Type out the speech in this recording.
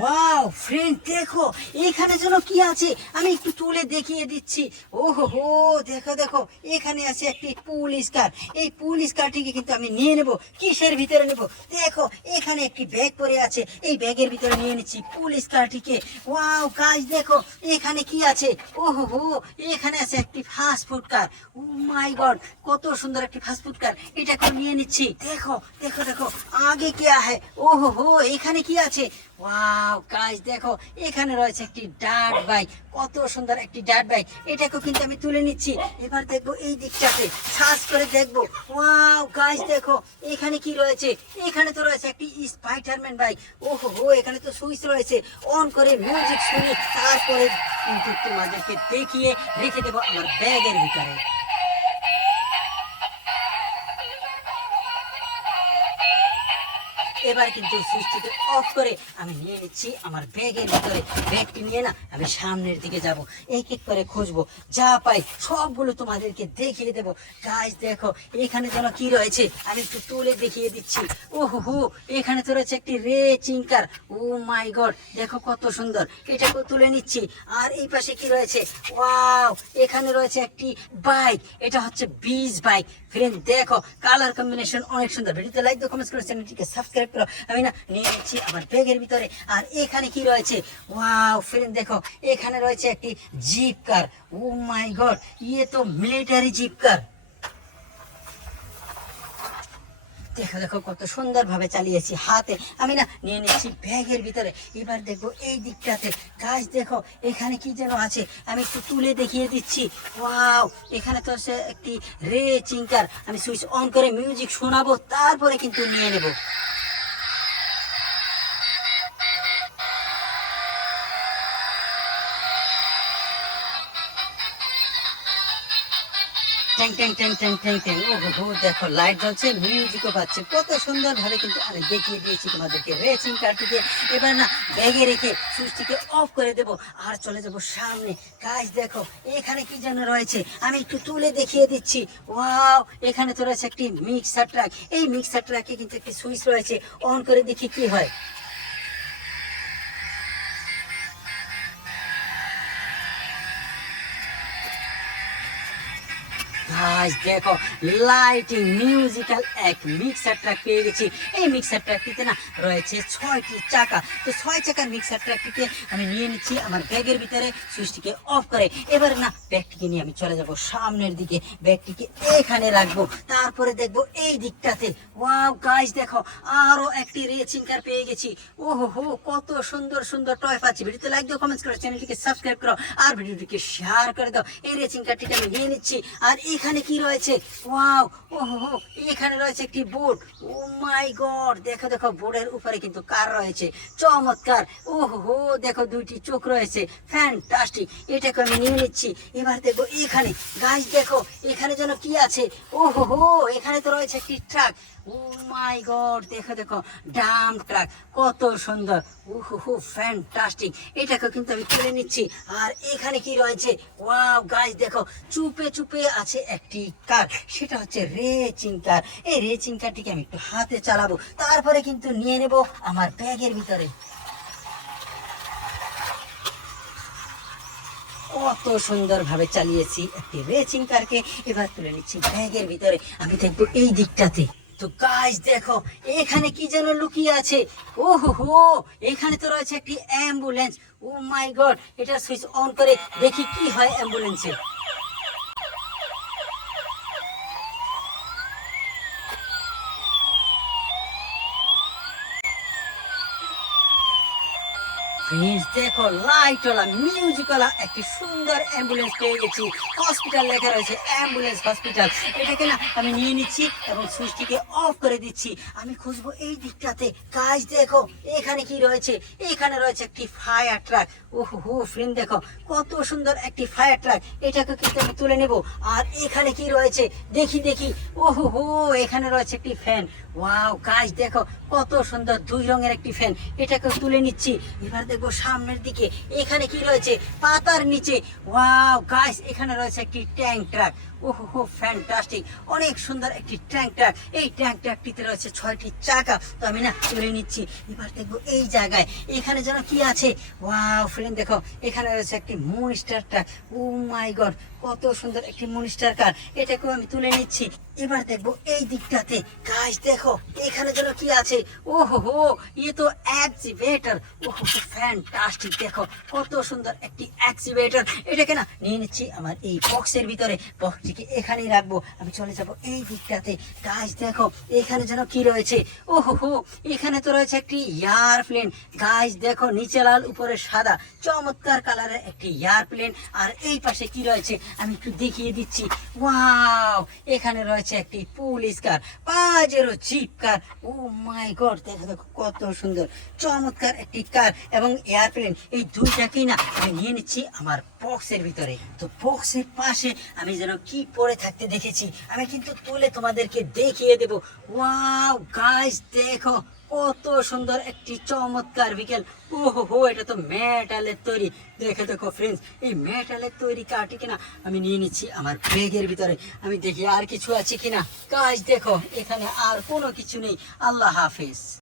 Wow friend, দেখো এখানে যেন কি আছে, আমি একটু তুলে দেখিয়ে দিচ্ছি। ওহো হো, দেখো দেখো, এখানে আছে একটি পুলিশ কার। এই পুলিশ কারটিকে কিন্তু আমি নিয়ে নেব। কিসের ভিতরে নেব? দেখো এখানে একটি ব্যাগ পড়ে আছে, এই ব্যাগের ভিতরে নিয়ে নিচ্ছি পুলিশ কারটিকে। ওয়াও গাইস, দেখো এখানে কি আছে। ওহো হো, এখানে আছে একটি ফাস্ট ফুড কার। ও মাই গড, কত সুন্দর একটি ফাস্ট ফুড কার, এটাকে নিয়ে নিচ্ছি। দেখো দেখো দেখো, আগে কি আছে। ওহো হো, এখানে কি আছে। ওয়াও গাইস, দেখো এখানে রয়েছে একটি ডার্ট বাইক। কত সুন্দর একটি ডার্ট বাইক, এটাকেও কিন্তু আমি তুলে নিচ্ছি। এবার দেখবো এই দিকটাতে সার্চ করে দেখবো। ওয়াও গাইস, দেখো এখানে কি রয়েছে। এখানে তো রয়েছে একটি স্পাইডারম্যান বাইক। ওহো হো, এখানে তো সুইচ রয়েছে, অন করে মিউজিক শুনি তারপরে কিন্তু তোমাদেরকে দেখিয়ে রেখে দেবো আমার ব্যাগের ভিতরে। এবার কিন্তু সুইচটিকে অফ করে আমি নিয়ে নিচ্ছি আমার ব্যাগের ভিতরে। ব্যাগটি নিয়ে না আমি সামনের দিকে যাব, এক এক করে খুঁজবো, যা পাই সবগুলো তোমাদেরকে দেখিয়ে দেবো। গাইস দেখো এখানে যেন কি রয়েছে, আমি একটু তুলে দেখিয়ে দিচ্ছি। ওহো হো, এখানে তো রয়েছে একটি রেসিং কার। ও মাই গড, দেখো কত সুন্দর, এটাকেও তুলে নিচ্ছি। আর এই পাশে কি রয়েছে, ওয়াও এখানে রয়েছে একটি বাইক, এটা হচ্ছে বিচ বাইক। ফ্রেন্ড দেখো কালার কম্বিনেশন অনেক সুন্দর। ভিডিওতে লাইক দাও, কমেন্ট করো, চ্যানেলটিকে সাবস্ক্রাইব করো। আমি না নিয়ে নিচ্ছি আমার ব্যাগের ভিতরে। আর এখানে কি রয়েছে, ওয়াও ফ্রেন্ড দেখো এখানে রয়েছে একটি জিপ কার। ও মাই গড, ইয়ে তো মিলিটারি জিপ কার। দেখো দেখো কত সুন্দর ভাবে চালিয়েছি হাতে। আমি না নিয়ে নিচ্ছি ব্যাগের ভিতরে। এবার দেখবো এই দিকটাতে। গাছ দেখো এখানে কি যেন আছে, আমি একটু তুলে দেখিয়ে দিচ্ছি। ওয়াও, এখানে তো সে একটি রেসিং কার। আমি সুইচ অন করে মিউজিক শোনাবো, তারপরে কিন্তু নিয়ে নেব। ট্যাং ট্যাং ট্যাং ট্যাং ট্যাং ট্যাং। ও হো, দেখো লাইট জ্বলছে, মিউজিকও পাচ্ছে। কত সুন্দর ভাবে কিন্তু আমি দেখিয়ে দিয়েছি তোমাদেরকে রেসিং কারটিকে। এবার না ব্যাগে রেখে সুইচটিকে অফ করে দেব আর চলে যাব সামনে। গাইস দেখো এখানে কি যেন রয়েছে, আমি একটু তুলে দেখিয়ে দিচ্ছি। ওয়াও, এখানে তো রয়েছে একটি মিক্সার ট্রাক। এই মিক্সার ট্রাকে কিন্তু একটি সুইচ রয়েছে, অন করে দেখি কি হয়। গাইস দেখো লাইটিং মিউজিক্যাল এক মিক্সার ট্র্যাক পেয়ে গেছি। এই মিক্সার ট্র্যাকটিতে না রয়েছে 6টি চাকা। তো 6 চাকার মিক্সার ট্র্যাকটিকে আমি নিয়ে নিচ্ছি আমার ব্যাগের ভিতরে, সুইচটিকে অফ করে। এবারে না ব্যাগটিকে নিয়ে আমি চলে যাব সামনের দিকে, ব্যাগটিকে এখানে রাখবো। তারপরে দেখবো এই দিকটাতে। ওয়াও গাইস দেখো আরো একটি রেসিং কার পেয়ে গেছি। ওহো হো, কত সুন্দর সুন্দর টয় পাচ্ছি। ভিডিওতে লাইক দাও, কমেন্টস করো, চ্যানেলটিকে সাবস্ক্রাইব করো আর ভিডিওটিকে শেয়ার করে দাও। এই রেসিং কারটিকে আমি নিয়ে নিচ্ছি। আর এখানে কি রয়েছে, ওয়াও ওহো হো, এখানে রয়েছে একটি বোর্ড। ও মাই গড, দেখো দেখো বোর্ডের উপরে কিন্তু কার রয়েছে, চমৎকার। ওহো হো, দেখো দুইটি চোখ রয়েছে, ফ্যান্টাস্টিক। এটাকে আমি নিয়ে নিচ্ছি। এবার দেখো এখানে, গাইস দেখো এখানে যেন কি আছে। ওহো হো, এখানে তো রয়েছে একটি ট্রাক। ও মাই গড, দেখো দেখো ডাম্প ট্রাক, কত সুন্দর। ওহো হো, ফ্যান্টাস্টিক। এটাকে কিন্তু আমি তুলে নিচ্ছি। আর এখানে কি রয়েছে, ওয়াও গাইস দেখো চুপে চুপে আছে একটি কার, সেটা হচ্ছে রেসিং কার। এই রেসিং কারটিকে আমি একটু হাতে চালাবো, তারপরে কিন্তু নিয়ে নেব আমার ব্যাগের ভিতরে। কত সুন্দর ভাবে চালিয়েছি একটি রেসিং কারকে। এবার তুলে নিচ্ছি ব্যাগের ভিতরে। আমি দেখবো এই দিকটাতে। তো গাইস দেখো এখানে কি যেন লুকিয়ে আছে। ওহো হো, এখানে তো রয়েছে একটি অ্যাম্বুলেন্স। ও মাই গড, এটা সুইচ অন করে দেখি কি হয় অ্যাম্বুলেন্সে। ফ্রেন্ডস দেখো লাইটওয়ালা মিউজিকওয়ালা একটি সুন্দর অ্যাম্বুলেন্স পেয়ে গেছি। হসপিটাল লেখা রয়েছে, অ্যাম্বুলেন্স হসপিটাল। এটাকে না আমি নিয়ে নিচ্ছি এবং সুইচটিকে অফ করে দিচ্ছি। আমি খুঁজবো এই দিকটাতে। গাইস দেখো এখানে কি রয়েছে, এখানে রয়েছে একটি ফায়ার ট্রাক। ওহো হো ফ্রেন্ড দেখো কত সুন্দর একটি ফায়ার ট্রাক, এটাকে কিন্তু আমি তুলে নেব। আর এখানে কি রয়েছে দেখি দেখি। ওহো হো, এখানে রয়েছে একটি ফ্যান। ওয়াও গাইস দেখো কত সুন্দর দুই রঙের একটি ফ্যান, এটাকে তুলে নিচ্ছি। এবার দেখবো সামনের দিকে, এখানে কি রয়েছে পাতার নিচে। ওয়াও গাইস, এখানে রয়েছে একটি ট্যাঙ্ক ট্রাক। ও ওহো হো ফ্যান্টাস্টিক, অনেক সুন্দর একটি ট্যাঙ্কটার। এই ট্যাঙ্কটারটিতে রয়েছে 6টি চাকা। তো আমি না তুলে নিচ্ছি। এবার দেখবো এই জায়গায় এখানে যেন কি আছে। ওয়াও ফ্রেন্ড, দেখো এখানে রয়েছে একটি মনস্টার ট্রাক। ও মাই গড, কত সুন্দর একটি মনস্টার কার। এটাকেও আমি তুলে নিচ্ছি। এবার দেখবো এই দিকটাতে। গাইস দেখো এখানে যেন কি আছে। ওহো হো, ইয়ে তো এক্সিভেটর। ওহো ফ্যান্টাস্টিক, দেখো কত সুন্দর একটি এক্সিভেটর। এটাকে না নিয়ে নিচ্ছি আমার এই বক্সের ভিতরে। বক্সটিকে এখানেই রাখবো। আমি চলে যাব এই দিকটাতে। গাইস দেখো এখানে যেন কি রয়েছে। ওহো হো, এখানে তো রয়েছে একটি এয়ারপ্লেন। গাইস দেখো নিচে লাল উপরে সাদা, চমৎকার কালারের একটি এয়ারপ্লেন। আর এই পাশে কি রয়েছে আমি একটু দেখিয়ে দিচ্ছি। ওয়াও, এখানে রয়েছে একটি পুলিশ কার, পাজেরো জিপ কার। ও মাই গড, দেখো দেখো কত সুন্দর চমৎকার একটি কার এবং এয়ারপ্লেন। এই দুইটাকেই না আমি নিয়ে নিচ্ছি আমার বক্সের ভিতরে। তো বক্সের পাশে আমি যেন কি পড়ে থাকতে দেখেছি, আমি কিন্তু তুলে তোমাদেরকে দেখিয়ে দেব। ওয়াও গাইস দেখো কত সুন্দর একটি চমৎকার বিকেল। ওহো হো, এটা তো মেটালের তৈরি। দেখে দেখো ফ্রেন্ডস, এই মেটালের তৈরি কারটি কিনা আমি নিয়ে নিচ্ছি আমার ব্যাগের ভিতরে। আমি দেখি আর কিছু আছে কিনা। গাইস দেখো এখানে আর কোনো কিছু নেই। আল্লাহ হাফেজ।